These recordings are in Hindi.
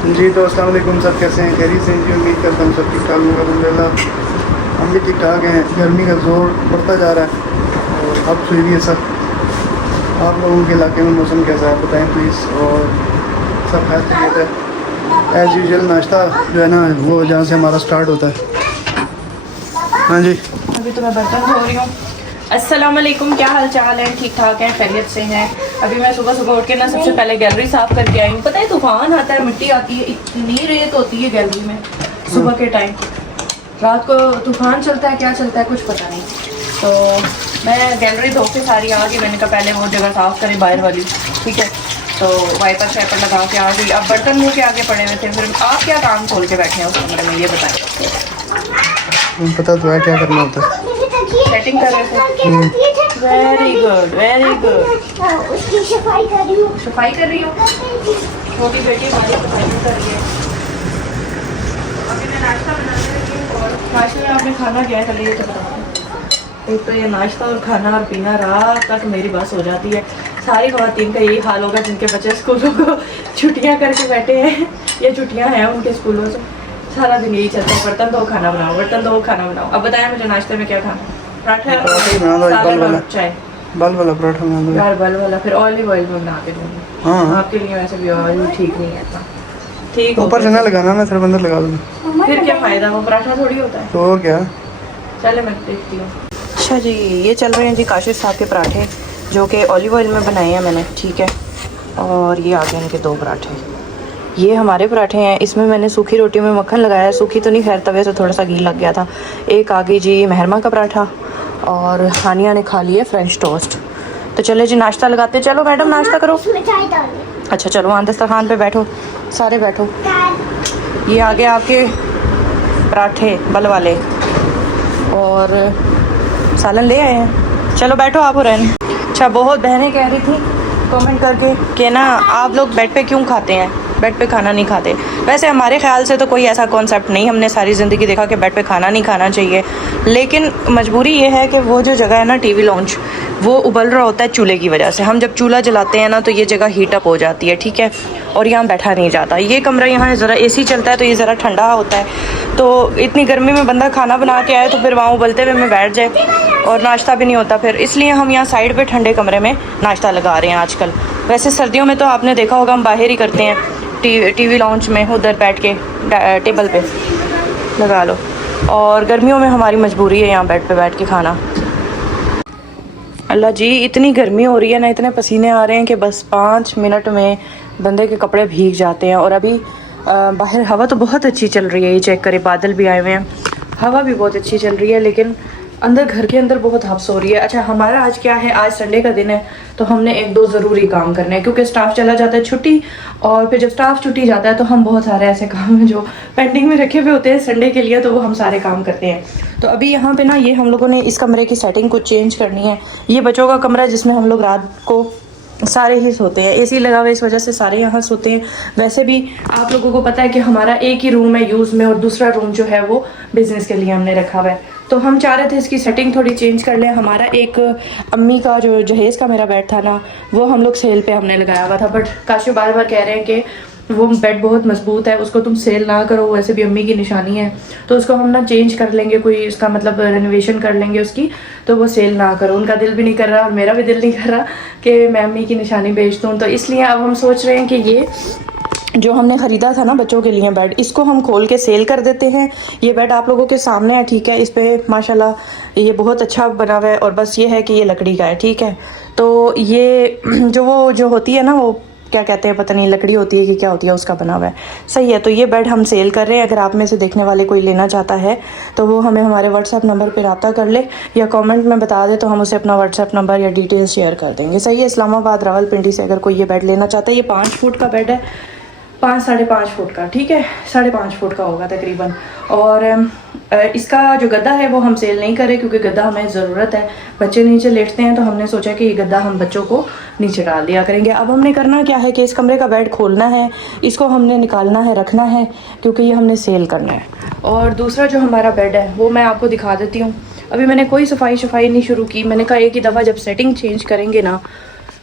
जी तो अस्सलाम वालेकुम, सब कैसे हैं? खैरियत से हैं जी? उम्मीद करता हूँ सब ठीक ठाक होगा। अल्हम्दुलिल्लाह हम भी ठीक ठाक हैं। गर्मी का जोर बढ़ता जा रहा है और अब सुई भी है सब। आप लोगों के इलाके में मौसम कैसा है बताएं प्लीज़। और सब खैर खैरियत है। एज़ यूजुअल नाश्ता जो है ना वो जहाँ से हमारा स्टार्ट होता है। हाँ जी, अभी तो मैं बर्तन धो रही हूँ। अस्सलाम वालेकुम, क्या हाल चाल है? ठीक ठाक है, खैरियत से हैं। अभी मैं सुबह सुबह उठ के ना सबसे पहले गैलरी साफ करके आई हूँ। पता है तूफान आता है, मिट्टी आती है, इतनी रेत होती है गैलरी में सुबह के टाइम। रात को तूफान चलता है, क्या चलता है कुछ पता नहीं। तो मैं गैलरी धो के सारी आ गई। मैंने कहा पहले वो जगह साफ करें बाहर वाली, ठीक है। तो वाइपर शाइपर लगा के आ गई। अब बर्तन मुँह के आगे पड़े हुए थे। फिर आप क्या काम खोल के बैठे हैं उस कमरे में, ये बताएं। पता तो है क्या करना होता है। सेटिंग कर रहे थे। Very good, very good. उसकी सफाई कर रही हूँ। सफाई कर रही हो? छोटी बेटी हमारी सफाई कर रही है। अभी मैं नाश्ता बनाने लगी हूँ। और नाश्ते में आपने खाना क्या है पहले ये तो बताओ। एक तो ये नाश्ता और खाना और पीना, रात तक मेरी बस हो जाती है। सारी ख़वातीन का यही हाल होगा जिनके बच्चे स्कूलों को छुट्टियाँ करके बैठे हैं या छुट्टियाँ हैं उनके स्कूलों से। सारा दिन यही चलता है, बर्तन धो खाना बनाओ, बर्तन धो खाना बनाओ। अब बताया मुझे नाश्ते में क्या खाना? पराठा, सालन और चाय। बल वाला पराठा बना दो यार बल वाला, फिर ऑलिव ऑयल में बना के दूँगी। हाँ, आपके लिए वैसे भी ऑयल ठीक नहीं है इतना। ठीक ऊपर से ना लगाना, मैं सिर्फ अंदर लगा दूँगा। फिर क्या फ़ायदा, वो पराठा थोड़ी होता है। तो और क्या। चले मैं देखती हूँ। अच्छा जी, ये चल रहे हैं जी काशिफ साहब के पराठे, जो कि ऑलिव ऑयल में बनाए हैं मैंने, ठीक है। और ये आ गए इनके 2 पराठे। ये हमारे पराठे हैं। इसमें मैंने सूखी रोटी में मक्खन लगाया। सूखी तो नहीं, खैर तवे से थोड़ा सा घी लग गया था। एक आ गई जी मेहरमा का पराठा और हानिया ने खा लिया फ्रेंच टोस्ट। तो चले जी नाश्ता लगाते। चलो मैडम नाश्ता करो। उसमें चाय डालो। अच्छा चलो वहाँ दस्तरखान पे बैठो, सारे बैठो। ये आगे आपके पराठे बल वाले और सालन ले आए हैं। चलो बैठो आप रहने। अच्छा, बहुत बहनें कह रही थी कमेंट करके कि ना आप लोग बेड पे क्यों खाते हैं, बेड पे खाना नहीं खाते। वैसे हमारे ख्याल से तो कोई ऐसा कॉन्सेप्ट नहीं, हमने सारी ज़िंदगी देखा कि बेड पे खाना नहीं खाना चाहिए। लेकिन मजबूरी ये है कि वो जो जगह है ना टीवी लॉन्च, वो उबल रहा होता है चूल्हे की वजह से। हम जब चूल्हा जलाते हैं ना तो ये जगह हीट अप हो जाती है, ठीक है, और यहाँ बैठा नहीं जाता। ये कमरा यहाँ ज़रा एसी चलता है तो ये ज़रा ठंडा होता है। तो इतनी गर्मी में बंदा खाना बना के आए तो फिर वहाँ उबलते हुए में बैठ जाए और नाश्ता भी नहीं होता फिर। इसलिए हम यहाँ साइड पे ठंडे कमरे में नाश्ता लगा रहे हैं आजकल। वैसे सर्दियों में तो आपने देखा होगा हम बाहर ही करते हैं, टीवी लॉन्च में उधर बैठ के टेबल पे लगा लो। और गर्मियों में हमारी मजबूरी है यहाँ बेड पे बैठ के खाना। अल्लाह जी, इतनी गर्मी हो रही है ना, इतने पसीने आ रहे हैं कि बस 5 मिनट में बंदे के कपड़े भीग जाते हैं। और अभी बाहर हवा तो बहुत अच्छी चल रही है, ये चेक करें, बादल भी आए हुए हैं, हवा भी बहुत अच्छी चल रही है, लेकिन अंदर घर के अंदर बहुत हब्स हो रही है। अच्छा, हमारा आज क्या है, आज संडे का दिन है तो हमने 1-2 ज़रूरी काम करने हैं क्योंकि स्टाफ चला जाता है छुट्टी। और फिर जब स्टाफ छुट्टी जाता है तो हम बहुत सारे ऐसे काम हैं जो पेंडिंग में रखे हुए होते हैं संडे के लिए, तो वो हम सारे काम करते हैं। तो अभी यहाँ पे ना ये हम लोगों ने इस कमरे की सेटिंग कुछ चेंज करनी है। ये बच्चों का कमरा है जिसमें हम लोग रात को सारे ही सोते हैं, एसी लगा हुआ है इस वजह से सारे यहाँ सोते हैं। वैसे भी आप लोगों को पता है कि हमारा एक ही रूम है यूज़ में और दूसरा रूम जो है वो बिज़नेस के लिए हमने रखा हुआ है। तो हम चाह रहे थे इसकी सेटिंग थोड़ी चेंज कर लें। हमारा एक अम्मी का जो जहेज़ का मेरा बेड था ना, वो हम लोग सेल पे हमने लगाया हुआ था, बट काशू बार बार कह रहे हैं कि वो बेड बहुत मजबूत है, उसको तुम सेल ना करो, वैसे भी अम्मी की निशानी है, तो उसको हम ना चेंज कर लेंगे, कोई उसका मतलब रेनोवेशन कर लेंगे उसकी, तो वो सेल ना करो। उनका दिल भी नहीं कर रहा और मेरा भी दिल नहीं कर रहा कि मैं अम्मी की निशानी बेच दूँ। तो इसलिए अब हम सोच रहे हैं कि ये जो हमने ख़रीदा था ना बच्चों के लिए बेड, इसको हम खोल के सेल कर देते हैं। ये बेड आप लोगों के सामने है, ठीक है, इस पर माशाल्लाह ये बहुत अच्छा बना हुआ है। और बस ये है कि ये लकड़ी का है, ठीक है। तो ये जो होती है ना, वो क्या कहते हैं पता नहीं, लकड़ी होती है कि क्या होती है, उसका बना हुआ है, सही है। तो ये बेड हम सेल कर रहे हैं। अगर आप में से देखने वाले कोई लेना चाहता है तो वो हमें हमारे व्हाट्सएप नंबर पर रब्ता कर ले या कमेंट में बता दे, तो हम उसे अपना व्हाट्सएप नंबर या डिटेल्स शेयर कर देंगे, सही है। इस्लामाबाद रावलपिंडी से अगर कोई ये बेड लेना चाहता है, ये 5 फुट का बेड है, 5-5.5 फुट का, ठीक है, 5.5 फुट का होगा तकरीबन। और इसका जो गद्दा है वो हम सेल नहीं करें क्योंकि गद्दा हमें ज़रूरत है, बच्चे नीचे लेटते हैं, तो हमने सोचा कि ये गद्दा हम बच्चों को नीचे डाल दिया करेंगे। अब हमने करना क्या है कि इस कमरे का बेड खोलना है, इसको हमने निकालना है, रखना है, क्योंकि ये हमने सेल करना है। और दूसरा जो हमारा बेड है वो मैं आपको दिखा देती हूँ। अभी मैंने कोई सफाई नहीं शुरू की। मैंने कहा एक ही दफ़ा जब सेटिंग चेंज करेंगे ना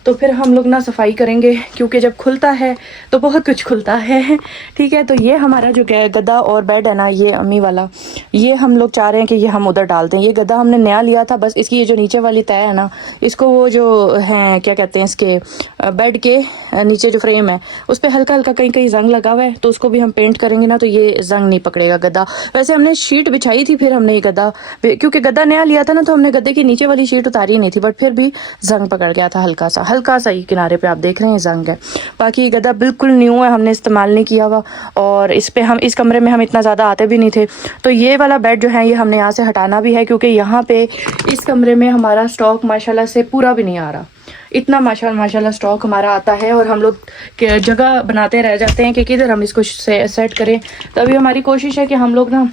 तो फिर हम लोग ना सफाई करेंगे, क्योंकि जब खुलता है तो बहुत कुछ खुलता है। ठीक है, तो ये हमारा जो गद्दा और बेड है ना, ये अम्मी वाला, ये हम लोग चाह रहे हैं कि ये हम उधर डाल दें। ये गद्दा हमने नया लिया था, बस इसकी ये जो नीचे वाली तय है ना, इसको वो जो है क्या कहते हैं, इसके बेड के नीचे जो फ्रेम है उस पर हल्का हल्का कहीं कहीं जंग लगा हुआ है, तो उसको भी हम पेंट करेंगे ना तो ये जंग नहीं पकड़ेगा गद्दा। वैसे हमने शीट बिछाई थी, फिर हमने ये गद्दा, क्योंकि गद्दा नया लिया था ना, तो हमने गद्दे की नीचे वाली शीट उतारी नहीं थी, बट फिर भी जंग पकड़ गया था हल्का सा ही किनारे पे आप देख रहे हैं जंग है। बाकी ये गद्दा बिल्कुल न्यू है, हमने इस्तेमाल नहीं किया हुआ, और इस पे हम इस कमरे में हम इतना ज़्यादा आते भी नहीं थे। तो ये वाला बेड जो है ये हमने यहाँ से हटाना भी है, क्योंकि यहाँ पे इस कमरे में हमारा स्टॉक माशाल्लाह से पूरा भी नहीं आ रहा। इतना माशाल्लाह स्टॉक हमारा आता है, और हम लोग जगह बनाते रह जाते हैं कि किधर हम इसको सेट करें। तो अभी हमारी कोशिश है कि हम लोग ना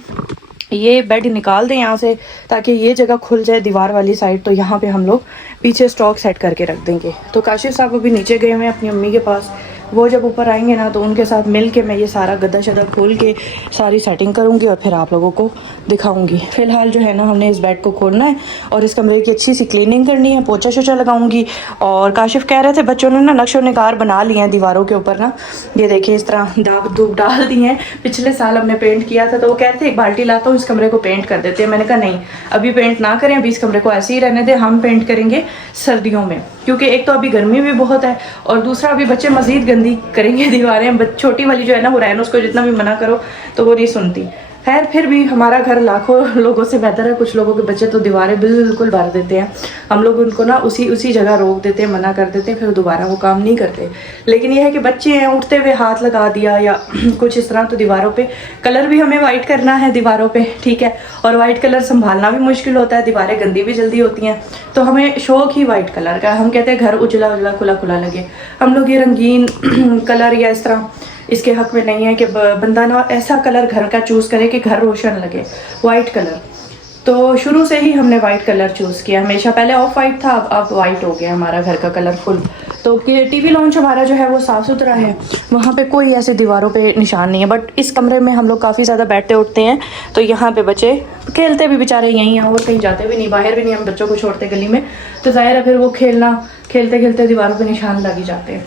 ये बेड निकाल दें यहाँ से, ताकि ये जगह खुल जाए दीवार वाली साइड, तो यहाँ पे हम लोग पीछे स्टॉक सेट करके रख देंगे। तो काशिफ साहब अभी नीचे गए हुए हैं अपनी अम्मी के पास, वो जब ऊपर आएंगे ना तो उनके साथ मिल के मैं ये सारा गद्दा शद्दा खोल के सारी सेटिंग करूँगी और फिर आप लोगों को दिखाऊंगी। फिलहाल जो है ना हमने इस बेड को खोलना है और इस कमरे की अच्छी सी क्लीनिंग करनी है, पोछा शोछा लगाऊंगी। और काशिफ कह रहे थे बच्चों ने ना नक्शो निगार बना लिए हैं दीवारों के ऊपर ना, ये देखिए इस तरह दाग दूब डाल दिए हैं। पिछले साल हमने पेंट किया था, तो वो कहते एक बाल्टी लाता हूँ इस कमरे को पेंट कर देते हैं। मैंने कहा नहीं, अभी पेंट ना करें, अभी इस कमरे को ऐसे ही रहने दें, हम पेंट करेंगे सर्दियों में, क्योंकि एक तो अभी गर्मी भी बहुत है और दूसरा अभी बच्चे मजीद गंदी करेंगे दीवारें। छोटी वाली जो है ना हुरैन, उसको जितना भी मना करो तो वो नहीं सुनती। खैर फिर भी हमारा घर लाखों लोगों से बेहतर है। कुछ लोगों के बच्चे तो दीवारें बिल्कुल भर देते हैं, हम लोग उनको ना उसी जगह रोक देते हैं, मना कर देते हैं, फिर दोबारा वो काम नहीं करते। लेकिन ये है कि बच्चे हैं, उठते हुए हाथ लगा दिया या कुछ इस तरह, तो दीवारों पे कलर भी हमें वाइट करना है दीवारों पे, ठीक है। और वाइट कलर संभालना भी मुश्किल होता है, दीवारें गंदी भी जल्दी होती हैं, तो हमें शौक ही वाइट कलर का। हम कहते हैं घर उजला उजला खुला खुला लगे। हम लोग ये रंगीन कलर या इस तरह इसके हक में नहीं है कि बंदा ना ऐसा कलर घर का चूज़ करे कि घर रोशन लगे, वाइट कलर। तो शुरू से ही हमने वाइट कलर चूज़ किया हमेशा। पहले ऑफ वाइट था, अब वाइट हो गया हमारा घर का कलर फुल। तो टीवी लॉन्च हमारा जो है वो साफ़ सुथरा है, वहाँ पे कोई ऐसे दीवारों पे निशान नहीं है। बट इस कमरे में हम लोग काफ़ी ज़्यादा बैठते उठते हैं, तो यहाँ पे बच्चे खेलते भी बेचारे यहीं हैं, और कहीं जाते भी नहीं, बाहर भी नहीं हम बच्चों को छोड़ते गली में। तो ज़ाहिर है फिर वो खेलते खेलते दीवारों पर निशान लग ही जाते हैं।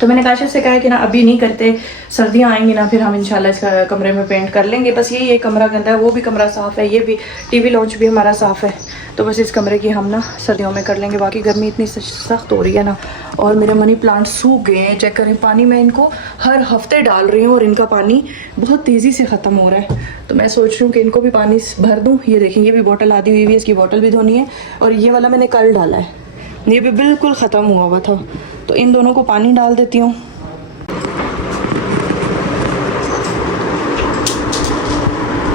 तो मैंने काशिफ से कहा है कि ना अभी नहीं करते, सर्दियाँ आएंगी ना फिर हम इंशाल्लाह इस कमरे में पेंट कर लेंगे। बस यही एक कमरा गंदा है, वो भी कमरा साफ़ है, ये भी टीवी लॉन्च भी हमारा साफ़ है। तो बस इस कमरे की हम ना सर्दियों में कर लेंगे। बाकी गर्मी इतनी सख्त हो रही है ना, और मेरे मनी प्लांट सूख गए हैं, चेक करें। पानी मैं इनको हर हफ्ते डाल रही हूँ और इनका पानी बहुत तेज़ी से ख़त्म हो रहा है। तो मैं सोच रही हूँ कि इनको भी पानी भर दूँ। ये देखें, ये भी बॉटल आधी हुई है, इसकी बॉटल भी धोनी है। और ये वाला मैंने कल डाला है, ये भी बिल्कुल ख़त्म हुआ था, तो इन दोनों को पानी डाल देती हूँ।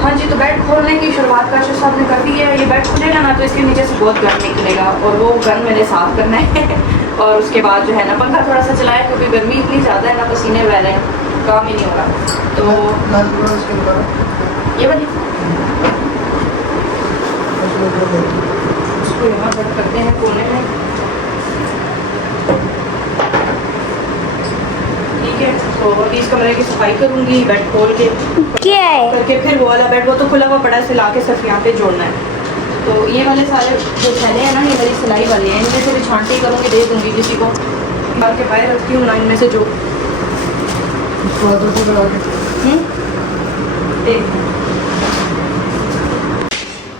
हाँ जी, तो बेड खोलने की शुरुआत काशिफ साहब ने कर दी है। ये बेड खुलेगा ना तो इसके नीचे से बहुत गर्म निकलेगा, और वो गर्म मैंने साफ़ करना है। और उसके बाद जो है ना पंखा थोड़ा सा चलाया, क्योंकि गर्मी इतनी ज़्यादा है ना, पसीने बह रहे हैं, काम ही नहीं हो रहा। तो ये वाली इसको यहाँ कट करते हैं कोने में, ठीक है। तो अभी इस कमरे की सफाई करूँगी, बेड खोल के क्या है करके, फिर वो वाला बेड वो तो खुला हुआ पड़ा है, सिला के सिर्फ यहाँ पे जोड़ना है। तो ये वाले सारे जो थैले हैं ना, ये वाली सिलाई वाले हैं, इनमें से भी छांटी करूँगी, दे दूँगी किसी को, मार के बाहर रखती हूँ ना, इनमें से जो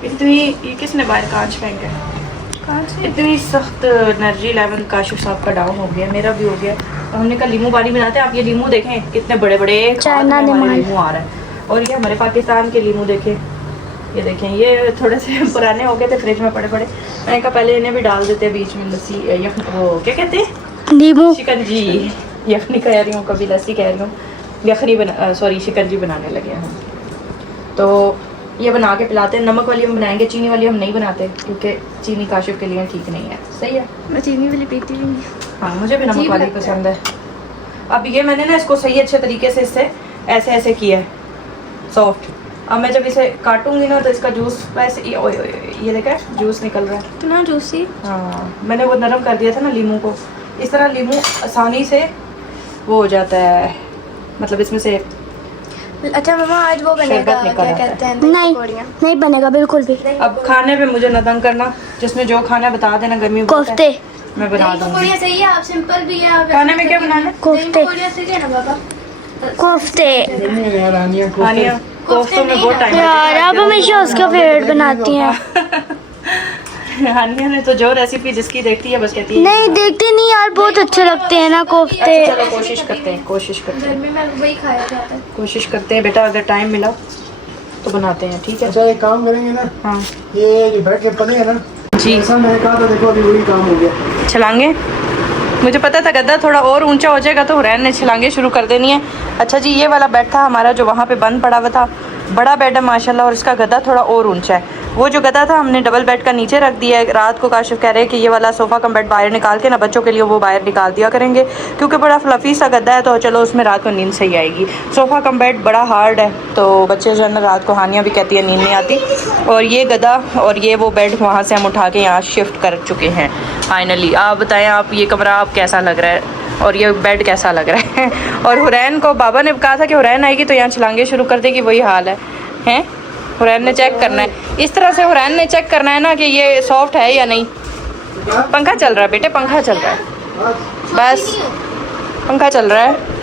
इतनी, ये किसने बाहर कांच फेंका है, इतनी सख्त एनर्जी लेवल काशिफ साहब का डाउन हो गया, मेरा भी हो गया। और हमने कहा लीमू पानी बनाते हैं। आप ये लीमू देखें कितने बड़े बड़े लीमू आ रहा है, और ये हमारे पाकिस्तान के लीमू देखें, ये देखें, ये थोड़े से पुराने हो गए थे, फ्रिज में पड़े पड़े। मैंने कहा पहले इन्हें भी डाल देते हैं बीच में लस्सी, वो क्या कहते हैं, नींबू, शिकंजी, यखनी कह रही हूँ, कभी लस्सी कह रही हूँ, यखनी सॉरी शिकंजी बनाने लगे हम। तो ये बना के पिलाते हैं। नमक वाली हम बनाएंगे, चीनी वाली हम नहीं बनाते, क्योंकि चीनी काशिफ के लिए ठीक नहीं है। सही है, मैं चीनी वाली पीती भी नहीं। हाँ, मुझे भी नमक वाली पसंद है। अब ये मैंने ना इसको सही अच्छे तरीके से इससे ऐसे किया है सॉफ्ट। अब मैं जब इसे काटूंगी ना तो इसका जूस वैसे ये देखा जूस निकल रहा है, इतना जूसी। हाँ, मैंने वो नरम कर दिया था ना लीमू को, इस तरह लीमू आसानी से वो हो जाता है, मतलब इसमें से। अच्छा मम्मा, आज वो बनेगा, क्या कहते हैं, नहीं बनेगा बिल्कुल भी। अब खाने पे मुझे न तंग करना, जिसने जो खाना बता देना, गर्मी कोफ्ते, मैं बना दही दूंगी। पकौड़ियाँ सही है, आप सिंपल भी है। आप खाने में क्या बनाना है? दही पकौड़ियाँ सही है ना बाबा? कोफ्ते। यार आनिया को खानिया कोफ्तों में बहुत टाइम यार आप हमेशा उसका फेवरेट बनाती हैं। हानिया ने तो जो रेसिपी जिसकी देखती है बस कहती है नहीं देखते नहीं यार, बहुत अच्छे लगते हैं ना कोफ्ते। चलो कोशिश करते हैं, कोशिश करते हैं, गर्मी में वही खाया जाता है। कोशिश करते हैं बेटा, अगर टाइम मिला तो बनाते हैं, ठीक है? अच्छा एक काम करेंगे ना, हाँ ये जो बैठ के पले है ना जी, ऐसा मैंने कहा था, देखो अभी वही काम हो गया। छलांगे। मुझे पता था गद्दा थोड़ा और ऊंचा हो जाएगा तो हुरैन ने छलांगे शुरू कर देनी है। अच्छा जी, ये वाला बेड था हमारा जो वहाँ पे बंद पड़ा हुआ था, बड़ा बेड है माशाल्लाह, और इसका गद्दा थोड़ा और ऊंचा है। वो जो गद्दा था हमने डबल बेड का नीचे रख दिया है। रात को काशिफ कह रहे हैं कि ये वाला सोफ़ा कम बेड बाहर निकाल के ना बच्चों के लिए वो बाहर निकाल दिया करेंगे, क्योंकि बड़ा फ्लफ़ी सा गद्दा है, तो चलो उसमें रात को नींद सही आएगी। सोफ़ा कम बेड बड़ा हार्ड है, तो बच्चे जो है ना रात को हानिया भी कहती है नींद नहीं आती। और ये गद्दा और ये वो बेड वहाँ से हम उठा के यहाँ शिफ्ट कर चुके हैं फाइनली। आप बताएं, आप ये कमरा आप कैसा लग रहा है और ये बेड कैसा लग रहा है? और हुरैन को बाबा ने कहा था कि हुरैन आएगी तो यहाँ छलांगे शुरू कर देगी, वही हाल है हैं? हुरैन ने चेक करना है, इस तरह से हुरैन ने चेक करना है ना कि ये सॉफ्ट है या नहीं। पंखा चल रहा है बेटे, पंखा चल रहा है, बस पंखा चल रहा है।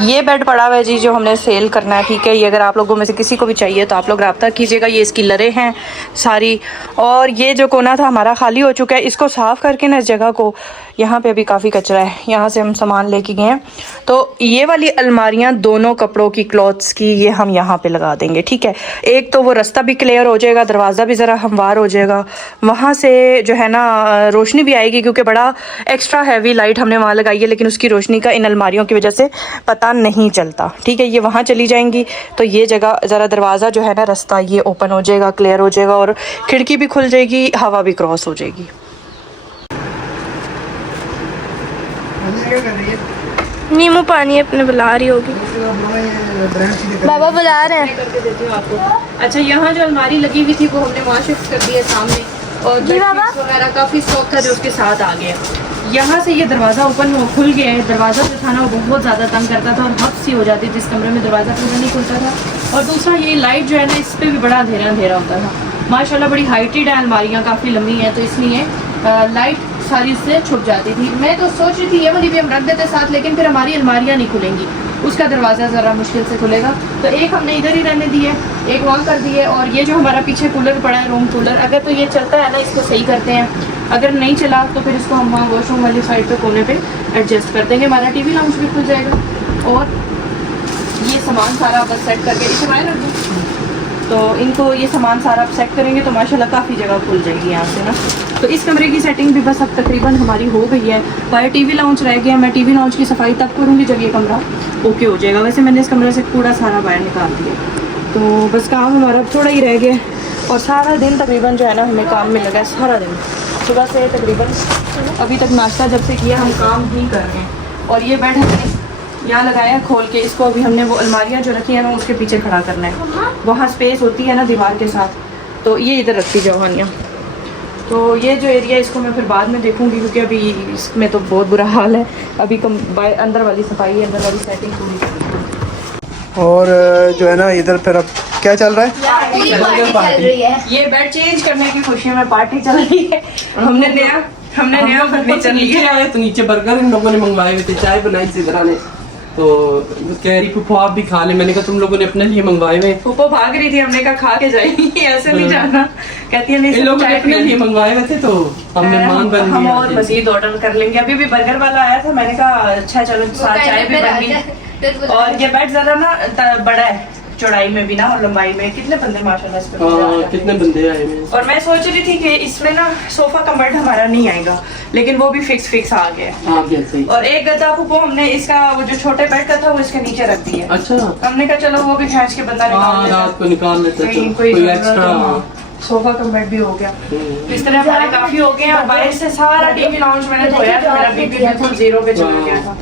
ये बेड पड़ा हुआ है जी जो हमने सेल करना है, ठीक है? ये अगर आप लोगों में से किसी को भी चाहिए तो आप लोग रब्ता कीजिएगा। ये इसकी लरें हैं सारी, और ये जो कोना था हमारा खाली हो चुका है, इसको साफ़ करके ना इस जगह को, यहाँ पे अभी काफ़ी कचरा है, यहाँ से हम सामान लेके गए हैं। तो ये वाली अलमारियाँ दोनों कपड़ों की, क्लॉथ्स की, ये हम यहाँ पे लगा देंगे, ठीक है? एक तो वो रास्ता भी क्लियर हो जाएगा, दरवाज़ा भी ज़रा हमवार हो जाएगा, वहाँ से जो है ना रोशनी भी आएगी, क्योंकि बड़ा एक्स्ट्रा हैवी लाइट हमने वहाँ लगाई है, लेकिन उसकी रोशनी का इन अलमारियों की वजह से पता नहीं चलता, ठीक है? ये वहाँ चली जाएंगी तो ये जगह ज़रा दरवाज़ा जो है ना रास्ता ये ओपन हो जाएगा, क्लियर हो जाएगा, और खिड़की भी खुल जाएगी, हवा भी क्रॉस हो जाएगी। क्या कर रही है? नींबू पानी अपने बुला रही होगी। बाबा बुला रहे हैं। करके देती हूँ आपको। अच्छा, यहाँ जो अलमारी लगी हुई थी वो हमने वहाँ शिफ्ट कर दी है सामने, और जी बाबा। बेडशीट्स वगैरह काफ़ी स्टॉक था जो उसके साथ आ गया। यहाँ से ये दरवाज़ा ओपन हो खुल गया है। दरवाज़ा जो था ना वो बहुत ज़्यादा तंग करता था और हद सी हो जाती थी, इस कमरे में दरवाज़ा पूरा नहीं खुलता था। और दूसरा ये लाइट जो है ना इस पर भी बड़ा अंधेरा अंधेरा होता था। माशाल्लाह बड़ी हाइटेड है अलमारियाँ, काफ़ी लंबी हैं, तो इसलिए लाइट सारी उससे छुप जाती थी। मैं तो सोच रही थी ये वाली भी हम रख देते साथ, लेकिन फिर हमारी अलमारियाँ नहीं खुलेंगी, उसका दरवाज़ा ज़रा मुश्किल से खुलेगा, तो एक हमने इधर ही रहने दी है, एक वहाँ कर दी है। और ये जो हमारा पीछे कूलर पड़ा है, रूम कूलर, अगर तो ये चलता है ना इसको सही करते हैं, अगर नहीं चला तो फिर इसको हम वहाँ वॉशरूम वाली साइड पे कोने पे एडजस्ट कर देंगे। हमारा टीवी लाउंज भी खुल जाएगा। और ये सामान सारा बस सेट करके इसे बाहर रख दूँ, तो इनको ये सामान सारा आप सेट करेंगे तो माशाल्लाह काफ़ी जगह खुल जाएगी यहाँ से ना। तो इस कमरे की सेटिंग भी बस अब तकरीबन हमारी हो गई है। बाहर टीवी लाउंज रह गया, मैं टीवी लाउंज की सफाई तब करूँगी जब ये कमरा ओके हो जाएगा। वैसे मैंने इस कमरे से कूड़ा सारा बाहर निकाल दिया, तो बस काम हमारा थोड़ा ही रह गया। और सारा दिन तकरीबन जो है ना हमें काम में लगा है, सारा दिन सुबह से तकरीबन अभी तक नाश्ता जब से किया हम काम ही कर रहे हैं। और ये बेड हमने यहाँ लगाया खोल के, इसको अभी हमने वो अलमारियाँ जो रखी है ना उसके पीछे खड़ा करना है, वहाँ स्पेस होती है ना दीवार के साथ, तो ये इधर रखती जाओ हानिया। तो ये जो एरिया इसको मैं फिर बाद में देखूंगी, क्योंकि अभी इसमें तो बहुत बुरा हाल है। अभी अंदर वाली सफाई, अंदर वाली सेटिंग पूरी करनी। और जो है ना इधर फिर अब क्या चल रहा है? चल रही है। ये बेड चेंज करने की खुशी में पार्टी चल रही है। हमने नया फर्नीचर नीचे लिया। आए तो नीचे बर्गर इन लोगों ने मंगवाए हुए थे, चाय बनाई सिदरा ने, तो कह रही फूफो आप भी खा ले। मैंने कहा तुम लोगों ने अपने लिए मंगवाए हुए। फूफो भाग रही थी, हमने कहा खा के जाएगी, ऐसे नहीं जाना। कहती है नहीं इन लोगों ने चाय अपने पी लिए मंगवाए हुए थे, तो हम मेहमान बन हम गए। और मजीद ऑर्डर कर लेंगे। अभी भी बर्गर वाला आया था, मैंने कहा अच्छा चलो साथ चाय भी बन गई। और ये बेड ज्यादा ना बड़ा है चौड़ाई में भी ना और लंबाई में, कितने बंदे माशाल्लाह इस पे हो जाते हैं। कितने बंदे आए हुए हैं। और मैं सोच रही थी कि इसमें ना सोफा कम बेड हमारा नहीं आएगा, लेकिन वो भी फिक्स आ गया। हाँ जैसे ही। और एक गद्दा फूफो हमने इसका वो जो छोटे बेड का था वो इसके नीचे रख दिया। अच्छा, हमने कहा चलो वो भी खींच के बंदा निकाल हाँ लेता है। रात को निकाल लेते हैं, कहीं तो कोई कोई जरूरत एक्स्ट्रा। हो, सोफा कम बेड भी हो गया। तो इस तरह हमारे काफी हो गए हैं। और बाहर से सारा टीवी लाउंज मैंने धोया तो मेरा बीपी बिल्कुल 0 पे चला गया था।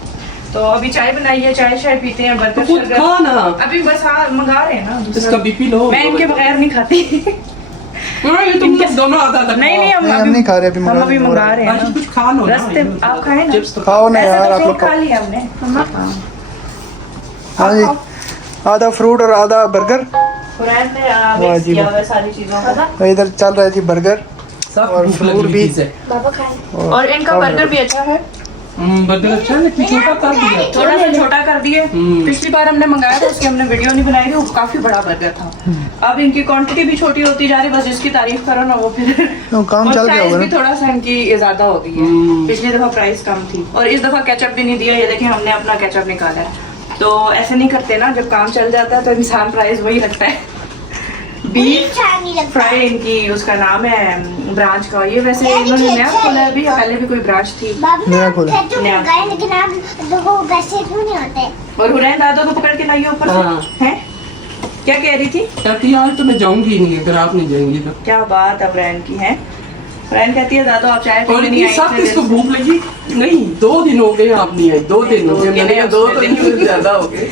तो अभी चाय बनाई है, चाय शाय पीते हैं, बर्गर खुद शर्गर खा ना, अभी बस मंगा रहे हैं ना दूसरा। इसका बीपी लो। मैं इनके बगैर नहीं खाती। ये तुम लोग दोनों आधा आधा नहीं नहीं, नहीं, हम नहीं खा रहे, अभी हम अभी मंगा रहे हैं आज ना। कुछ खा लो ना। रस्ते आप खाए ना, चिप्स तो खाओ ना ऐसे यार तो आप फ्रूट लोग। खा लिया हमने। हाँ जी, आधा फ्रूट और आधा बर्गर। कुरैन ने वाह मिक्स जी किया वाह। हुआ है सारी चीजों का। तो इधर चल रहा है जी बर्गर, सब और भूख लगी फ्रूट हुई भी। थी से। बाबा खाए और इनका बर्गर भी अच्छा है, बर्गर अच्छा है लेकिन छोटा कर दिया। थोड़ा सा छोटा कर दिए। पिछली बार हमने मंगाया था, उसकी हमने वीडियो नहीं बनाई थी, वो काफी बड़ा बर्गर था। अब इनकी क्वांटिटी भी छोटी होती जा रही है, बस जिसकी तारीफ करो ना वो फिर तो काम और चल गया प्राइस होगा भी ना। थोड़ा सा इनकी ज्यादा हो गई है। पिछली दफा प्राइस कम थी और इस दफा केचप भी नहीं दिया। ये देखिए हमने अपना केचप निकाला है। तो ऐसे नहीं करते ना, जब काम चल जाता है तो इंसान प्राइस वही रखता है। बीफ फ्राई इनकी उसका नाम है ब्रांच का। ये वैसे इन्होंने नया खोला है अभी, या पहले भी कोई ब्रांच थी? नया खोला। नया। लेकिन आप देखो वैसे क्यों नहीं होते? और हुरैन दादो को पकड़ के लाइए ऊपर हाँ। से। हैं? क्या कह रही थी? कहती यार तो मैं जाऊंगी नहीं अगर आप नहीं जाएंगी तो। क्या बात है हुरैन की है। हुरैन कहती है दादो आप चाय और पीने नहीं इतनी आई सख्त इतने इसको दिन से। भूख लगी नहीं, 2 दिन हो गए आप नहीं आई, 2 दिन हो गए। मैंने कहा 2 तो नहीं ज्यादा हो गए।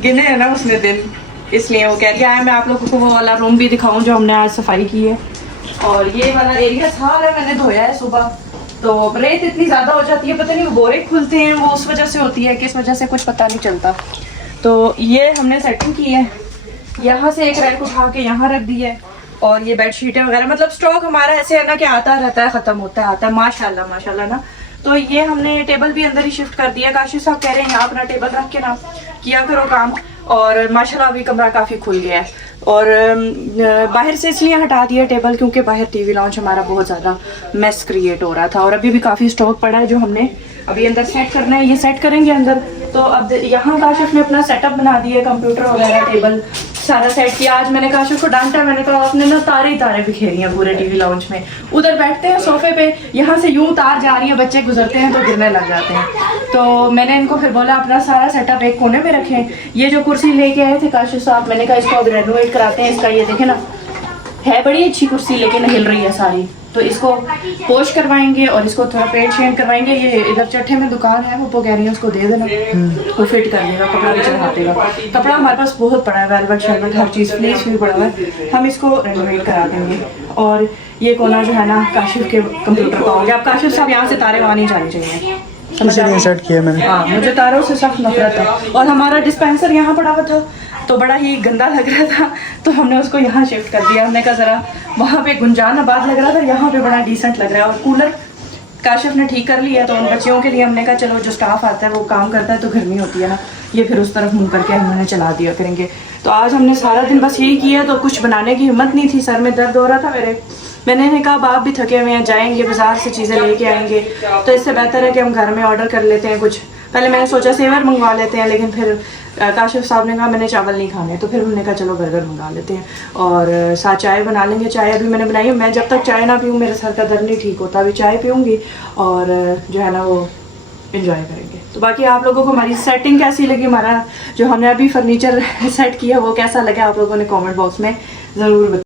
गिने है ना उसने दिन, इसलिए वो कह रही है मैं आप लोगों को वो वाला रूम भी दिखाऊं जो हमने आज सफाई की है। और ये वाला एरिया सारा मैंने धोया है सुबह। तो रेत इतनी ज्यादा हो जाती है, पता नहीं वो बोरे खुलते हैं, वो उस वजह से होती है, किस वजह से कुछ पता नहीं चलता। तो ये हमने सेटिंग की है, यहाँ से एक रैक उठा के यहाँ रख दी है। और ये बेडशीटें वगैरह, मतलब स्टॉक हमारा ऐसे है ना कि आता रहता है, खत्म होता है, आता है, माशाल्लाह माशाल्लाह ना। तो ये हमने टेबल भी अंदर ही शिफ्ट कर दिया। काशिफ साहब कह रहे हैं यहाँ अपना टेबल रख के ना किया करो काम। और माशाल्लाह अभी कमरा काफ़ी खुल गया है। और बाहर से इसलिए हटा दिया टेबल क्योंकि बाहर टीवी लॉन्च हमारा बहुत ज़्यादा मेस क्रिएट हो रहा था। और अभी भी काफ़ी स्टॉक पड़ा है जो हमने अभी अंदर सेट करना है, ये सेट करेंगे अंदर। तो अब यहाँ काशिफ ने अपना सेटअप बना दिया, कंप्यूटर वगैरह टेबल सारा सेट किया। आज मैंने काशिफ को डांटा, मैंने कहा आपने ना तारे ही तारे बिखेरी हैं पूरे टीवी लॉन्च में। उधर बैठते हैं सोफे पे, यहाँ से यूं तार जा रही है, बच्चे गुजरते हैं तो गिरने लग जाते हैं। तो मैंने इनको फिर बोला अपना सारा सेटअप एक कोने में रखें। ये जो कुर्सी लेके आए थे काशिफ साहब, मैंने कहा इसको अब रेनोवेट कराते हैं। इसका ये देखे ना, है बड़ी अच्छी कुर्सी लेकिन हिल रही है सारी, तो इसको पोश करवाएंगे और इसको थोड़ा पेंट शेंट करवाएंगे। ये इधर चट्ठे में दुकान है, वो कह रही है उसको दे देना, वो फिट कर देगा, कपड़ा भी चढ़ा देगा। कपड़ा हमारे पास बहुत पड़ा है, वेलवेट शर्वेट हर चीज़, फ्लेस भी पड़ा हुआ है, हम इसको रेनोवेट करा देंगे। और ये कोना जो है ना काशिफ के कंप्यूटर का होंगे। अब काशिफ साहब यहाँ से तारे वहाँ नहीं जाने चाहिए, समझ आ रही है? सेट किया मैंने। हाँ, मुझे तारों से सख्त नफरत है। और हमारा डिस्पेंसर यहाँ पड़ा हुआ था तो बड़ा ही गंदा लग रहा था, तो हमने उसको यहाँ शिफ्ट कर दिया। हमने कहा ज़रा वहाँ पे गुंजान आबाद लग रहा था, यहाँ पे बड़ा डिसेंट लग रहा है। और कूलर काशिफ ने ठीक कर लिया, तो उन बच्चियों के लिए हमने कहा चलो जो स्टाफ आता है वो काम करता है तो गर्मी होती है ना, ये फिर उस तरफ मुँह करके हमने चला दिया करेंगे। तो आज हमने सारा दिन बस यही किया, तो कुछ बनाने की हिम्मत नहीं थी, सर में दर्द हो रहा था मेरे। मैंने कहा बाप भी थके हुए हैं, जाएंगे बाजार से चीज़ें लेके आएंगे, तो इससे बेहतर है कि हम घर में ऑर्डर कर लेते हैं कुछ। पहले मैंने सोचा सेवर मंगवा लेते हैं, लेकिन फिर काशिफ साहब ने कहा मैंने चावल नहीं खाने, तो फिर हमने कहा चलो बर्गर मंगा लेते हैं और साथ चाय बना लेंगे। चाय अभी मैंने बनाई है, मैं जब तक चाय ना पीऊँ मेरे सर का दर्द नहीं ठीक होता, अभी चाय पीऊँगी और जो है ना वो एंजॉय करेंगे। तो बाकी आप लोगों को हमारी सेटिंग कैसी लगी, हमारा जो हमने अभी फर्नीचर सेट किया वो कैसा लगा, आप लोगों ने कमेंट बॉक्स में ज़रूर बताएं।